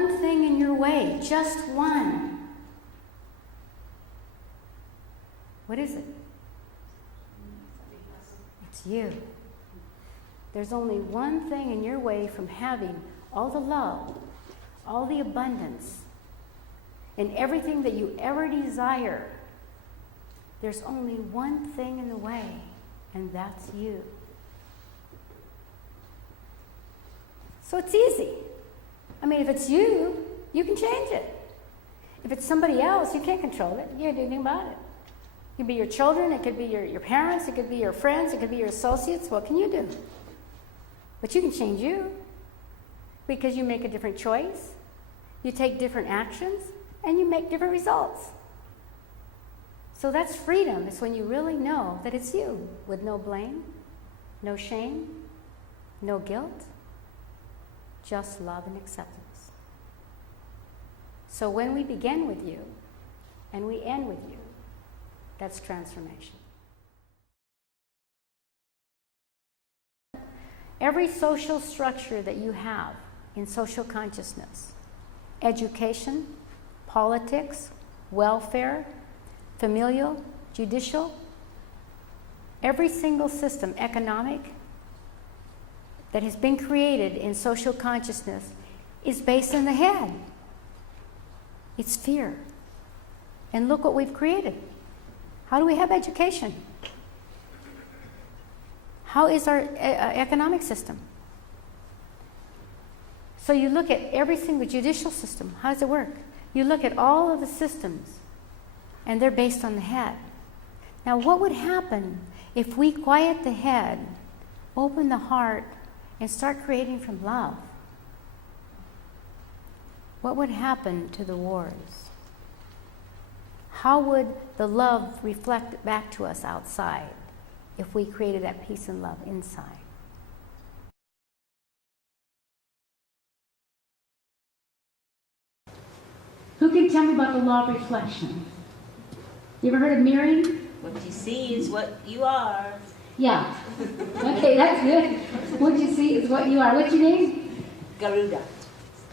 one thing in your way, just one. What is it? It's you. There's only one thing in your way from having all the love, all the abundance, and everything that you ever desire. There's only one thing in the way, and that's you. So it's easy. I mean, if it's you, you can change it. If it's somebody else, you can't control it. You can't do anything about it. It could be your children, it could be your parents, it could be your friends, it could be your associates. What can you do? But you can change you, because you make a different choice, you take different actions, and you make different results. So that's freedom. It's when you really know that it's you, with no blame, no shame, no guilt, just love and acceptance. So when we begin with you and we end with you, that's transformation. Every social structure that you have in social consciousness, education, politics, welfare, familial, judicial, every single system, economic, that has been created in social consciousness is based in the head. It's fear. And look what we've created. How do we have education? How is our economic system? So you look at every single judicial system. How does it work? You look at all of the systems, and they're based on the head. Now, what would happen if we quiet the head, open the heart, and start creating from love? What would happen to the wars? How would the love reflect back to us outside if we created that peace and love inside? Who can tell me about the law of reflection? You ever heard of mirroring? What you see is what you are. Yeah. Okay, that's good. What you see is what you are. What's your name? Garuda.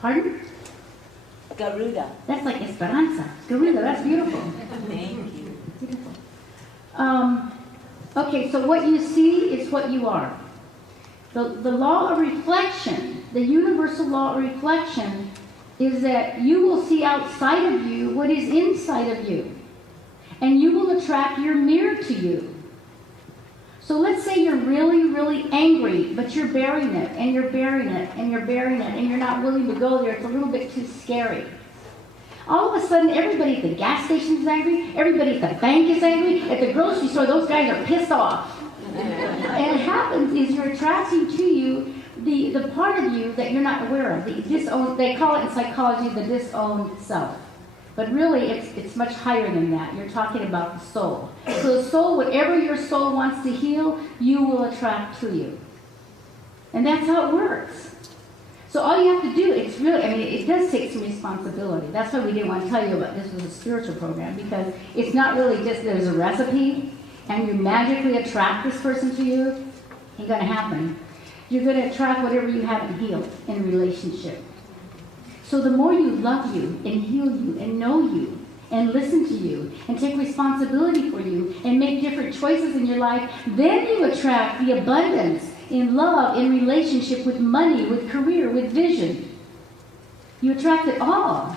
Pardon? Garuda. That's like Esperanza. Garuda, that's beautiful. Thank you. Beautiful. Okay, so what you see is what you are. The law of reflection, the universal law of reflection, is that you will see outside of you what is inside of you. And you will attract your mirror to you. So let's say you're really, really angry, but you're burying it, and you're burying it, and you're burying it, and you're not willing to go there. It's a little bit too scary. All of a sudden, everybody at the gas station is angry. Everybody at the bank is angry. At the grocery store, those guys are pissed off. And what happens is you're attracting to you the part of you that you're not aware of. The disowned, they call it in psychology the disowned self. But really, it's much higher than that. You're talking about the soul. So the soul, whatever your soul wants to heal, you will attract to you. And that's how it works. So all you have to do, it's really, I mean, it does take some responsibility. That's why we didn't want to tell you about this was a spiritual program, because it's not really just there's a recipe and you magically attract this person to you. Ain't going to happen. You're going to attract whatever you haven't healed in a relationship. So the more you love you and heal you and know you and listen to you and take responsibility for you and make different choices in your life, then you attract the abundance in love, in relationship, with money, with career, with vision. You attract it all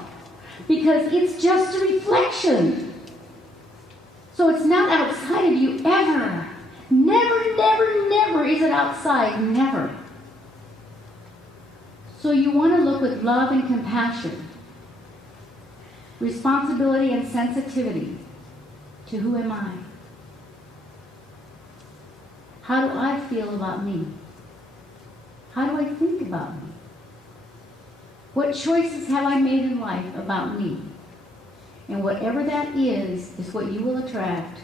because it's just a reflection. So it's not outside of you ever. Never, never, never is it outside. Never. So you want to look with love and compassion, responsibility and sensitivity to who am I? How do I feel about me? How do I think about me? What choices have I made in life about me? And whatever that is what you will attract.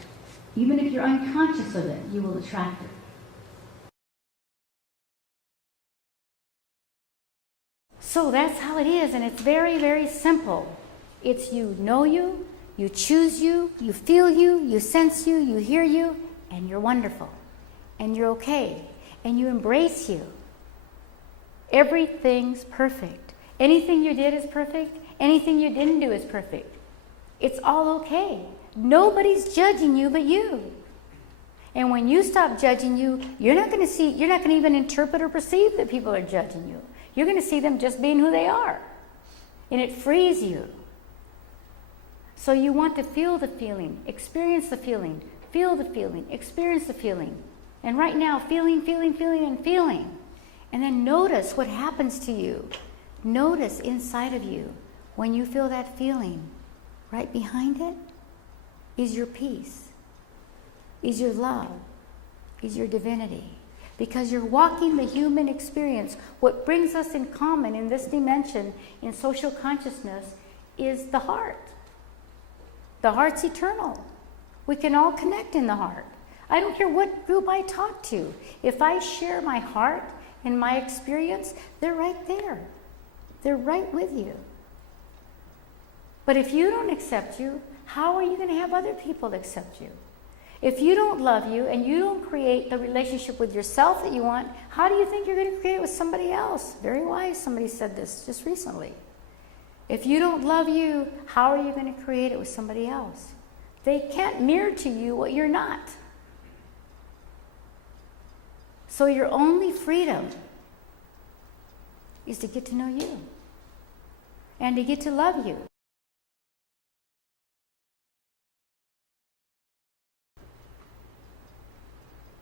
Even if you're unconscious of it, you will attract it. So that's how it is, and it's very, very simple. It's you know you choose you feel you sense you hear you, and you're wonderful, and you're okay, and you embrace you. Everything's perfect. Anything you did is perfect. Anything you didn't do is perfect. It's all okay. Nobody's judging you but you. And when you stop judging you, you're not going to even interpret or perceive that people are judging you. You're going to see them just being who they are. And it frees you. So you want to feel the feeling, experience the feeling, feel the feeling, experience the feeling. And right now, feeling, and feeling. And then notice what happens to you. Notice inside of you when you feel that feeling. Right behind it is your peace, is your love, is your divinity. Because you're walking the human experience. What brings us in common in this dimension, in social consciousness, is the heart. The heart's eternal. We can all connect in the heart. I don't care what group I talk to. If I share my heart and my experience, they're right there. They're right with you. But if you don't accept you, how are you going to have other people accept you? If you don't love you and you don't create the relationship with yourself that you want, how do you think you're going to create it with somebody else? Very wise, somebody said this just recently. If you don't love you, how are you going to create it with somebody else? They can't mirror to you what you're not. So your only freedom is to get to know you and to get to love you.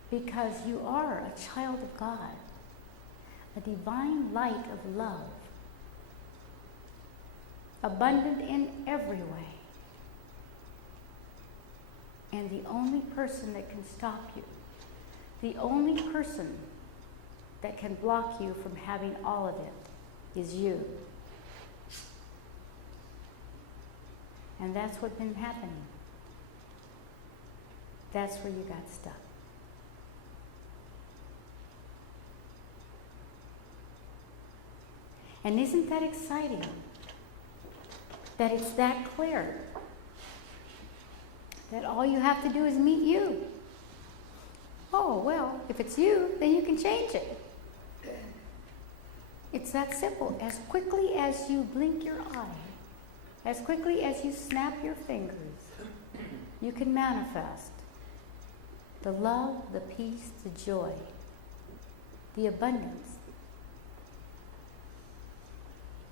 Because you are a child of God, a divine light of love, abundant in every way. And the only person that can stop you, the only person that can block you from having all of it is you. And that's what's been happening. That's where you got stuck. And isn't that exciting? That it's that clear. That all you have to do is meet you. Oh, well, if it's you, then you can change it. It's that simple. As quickly as you blink your eye, as quickly as you snap your fingers, you can manifest the love, the peace, the joy, the abundance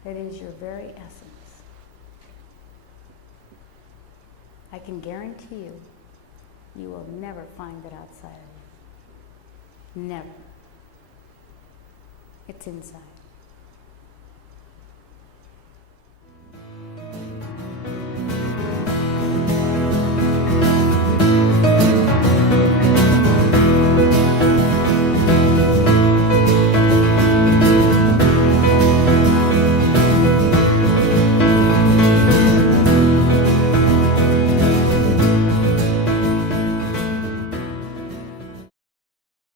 that is your very essence. I can guarantee you, you will never find it outside of you. Never. It's inside.